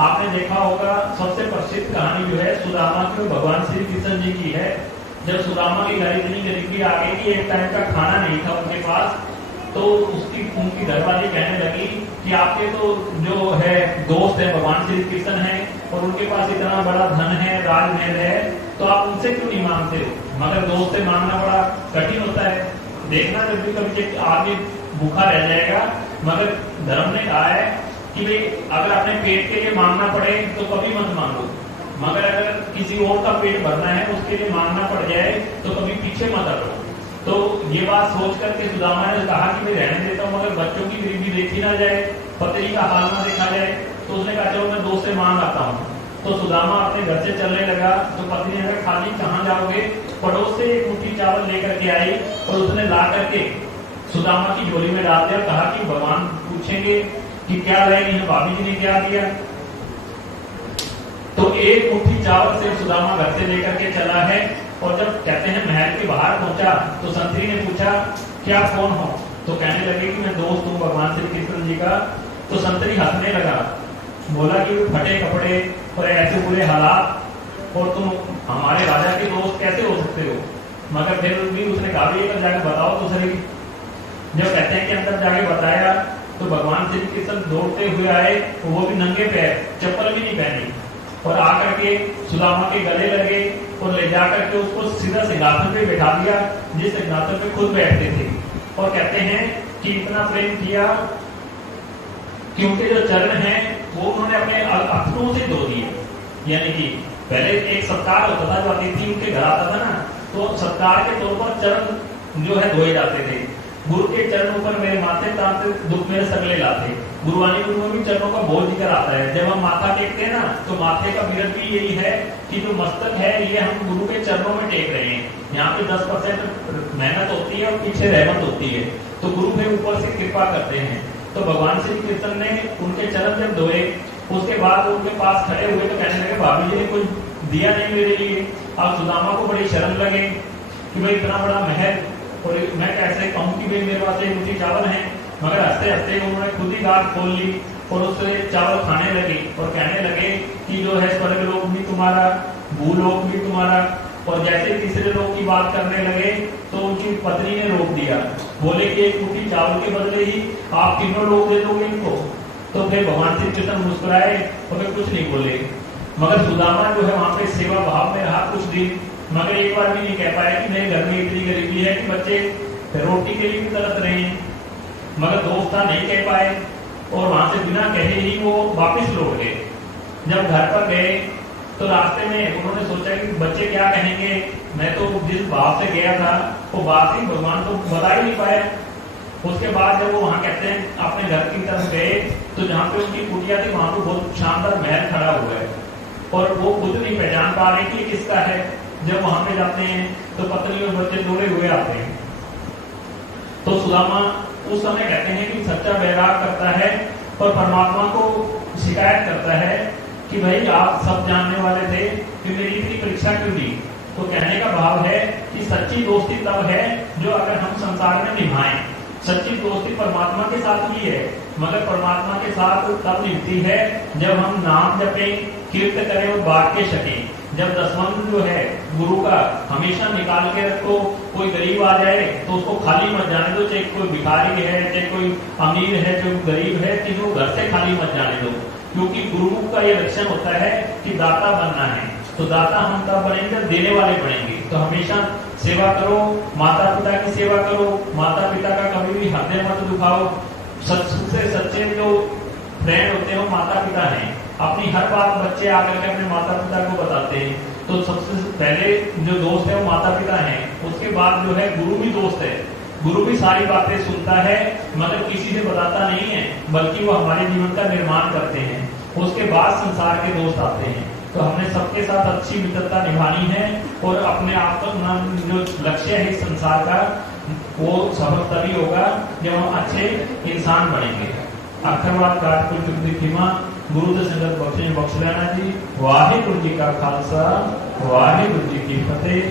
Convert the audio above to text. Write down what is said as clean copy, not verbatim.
आपने देखा होगा सबसे प्रसिद्ध कहानी जो है सुदामा की, भगवान श्री कृष्ण जी की है। जब सुदामा की घर इतनी गरीबी आ गई कि एक टाइम का खाना नहीं था उनके पास, तो उनकी घरवाली कहने लगी कि आपके तो जो है दोस्त है भगवान श्री कृष्ण है और उनके पास इतना बड़ा धन है, राजमहल है, तो आप उनसे क्यों नहीं मांगते हो? मगर दोस्त से मांगना बड़ा कठिन होता है। देखना जब भी कभी आदमी भूखा रह जाएगा, मगर धर्म ने कहा है कि भाई अगर अपने पेट के लिए मांगना पड़े तो कभी मत मांगो, मगर अगर किसी और का पेट भरना है उसके लिए मांगना पड़ जाए तो कभी पीछे मत हटो। तो ये बात सोच करके सुदामा ने कहा कि मैं रहने देता हूँ, मगर बच्चों की गरीबी देखी ना जाए, पत्नी का हाल ना देखा जाए। तो उसने कहा चलो मैं दोस्त से मांग आता हूँ। तो सुदामा अपने घर से चलने लगा तो पत्नी ने कहा खाली कहाँ जाओगे? पड़ोस से एक मुट्ठी चावल लेकर के आई और उसने ला करके सुदामा की झोली में डाल दिया। कहा कि भगवान पूछेंगे कि क्या रहे, भाभी जी ने क्या दिया? तो एक मुट्ठी चावल से सुदामा घर से लेकर के चला है। और जब कहते हैं महल के बाहर पहुंचा तो संतरी ने पूछा क्या कौन हो? तो कहने लगे कि मैं दोस्त हूँ भगवान श्री कृष्ण जी का। तो संतरी हंसने लगा, बोला कि फटे कपड़े और ऐसे बुरे हालात और तुम हमारे राजा के दोस्त कैसे हो सकते हो? मगर फिर भी उसने कहा अंदर जाके बताओ तो सही। जब कहते हैं कि अंदर जाके बताया तो भगवान श्री कृष्ण दौड़ते हुए आए, वो भी नंगे पैर, चप्पल भी नहीं पहनी, और आकर के सुदामा के गले लगे और ले जाकर के उसको सीधा सिंहासन पे बैठा दिया जिस सिंहासन पे खुद बैठते थे। और कहते हैं कि इतना प्रेम किया कि उनके जो चरण हैं वो उन्होंने अपने अखरों से धो दिए। यानी कि पहले एक सत्कार होता था, जो अतिथि उनके घर आता था ना, तो सत्कार के तौर पर चरण जो है धोए जाते थे। गुरु के चरण ऊपर मेरे माथे ताते दुख मेरे सगले लाते। गुरुवाणी गुरु में भी चरणों का बहुत जिक्र आता है। जब हम माथा टेकते हैं ना तो माथे का विरत भी यही है कि जो मस्तक है ये हम गुरु के चरणों में टेक रहे हैं। यहाँ पे 10% मेहनत होती है और पीछे रहमत होती है, तो गुरु फिर ऊपर से कृपा करते हैं। तो भगवान श्री कृष्ण ने उनके चरण जब धोए उसके बाद उनके पास खड़े हुए तो कहने लगे भाभी जी ने कुछ दिया नहीं मेरे लिए। अब सुदामा को बड़ी शर्म लगे कि भाई इतना बड़ा महल और मैं कैसे कहूँ कि भाई मेरे पास एक मुट्ठी चावल है। मगर हंसते हंसते उन्होंने खुद ही गांठ खोल ली और उससे चावल खाने लगे और कहने लगे कि जो है स्वर्ग लोक भी तुम्हारा, भूलोक भी तुम्हारा। और जैसे तीसरे लोग की बात करने लगे तो उनकी पत्नी ने रोक दिया, बोले कि एक मुट्ठी चावल के बदले ही आप तीनों लोग दे दोगे इनको। तो फिर भगवान श्री कृष्ण मुस्कुराए और फिर कुछ नहीं बोले। मगर सुदामा जो है वहां पे सेवा भाव में रहा कुछ दिन, मगर एक बार भी नहीं कह पाया कि मेरे घर में इतनी गरीबी है कि बच्चे रोटी के लिए भी तरस रहे हैं। मगर दोस्ता नहीं कह पाए और वहां से बिना कहे ही वो वापस लौट गए। जब घर पर गए तो रास्ते में उन्होंने सोचा कि बच्चे क्या कहेंगे, मैं तो जिस भाव से गया था वो बात ही भगवान को बता ही नहीं पाया। उसके बाद जब वो वहां कहते हैं अपने घर की तरफ गए तो जहाँ पे उनकी कुटिया थी वहां पे बहुत शानदार महल खड़ा हुआ है और वो खुद नहीं पहचान पा रहे कि किसका है। जब वहां पे जाते हैं तो पत्नी और बच्चे दौड़े हुए आते हैं। तो सुदामा उस समय कहते हैं कि सच्चा वैराग करता है और परमात्मा को शिकायत करता है कि भाई आप सब जानने वाले थे कि मेरी इतनी परीक्षा क्यों दी। तो कहने का भाव है कि सच्ची दोस्ती तब है जो अगर हम संसार में निभाएं। सच्ची दोस्ती परमात्मा के साथ भी है, मगर परमात्मा के साथ तब निभती है जब हम नाम जपें, कीर्त करें और बांट के सकें। जब दसवंध जो है गुरु का हमेशा निकाल के रखो। कोई गरीब आ जाए तो उसको खाली मत जाने दो, चाहे कोई भिखारी है, चाहे कोई अमीर है, चाहे गरीब है, कि वो घर से खाली मत जाने दो। क्योंकि गुरुमुख का ये लक्षण होता है कि दाता बनना है। तो दाता हम तब बनेंगे जब देने वाले बनेंगे। तो हमेशा सेवा करो, माता पिता की सेवा करो, माता पिता का कभी भी हृदय मत दुखाओ। सबसे सच्चे जो फ्रेंड होते हैं वो माता पिता हैं। अपनी हर बात बच्चे आकर के अपने माता पिता को बताते हैं। तो सबसे पहले जो दोस्त है वो माता पिता हैं, उसके बाद जो है गुरु भी दोस्त है। गुरु भी सारी बातें सुनता है मगर किसी से बताता नहीं है, बल्कि वो हमारे जीवन का निर्माण करते हैं। उसके बाद संसार के दोस्त आते हैं। तो हमने सबके साथ अच्छी मित्रता निभानी है और अपने आप का जो लक्ष्य है इस संसार का वो सफल तभी होगा जब हम अच्छे इंसान बनेंगे। अखरवाद काटपुर चुक्ति खीमा गुरु ਦੇ संगत बख्शे बख्श लेना जी। वाहिगुरु जी का खालसा वाहिगुरु जी की फतेह।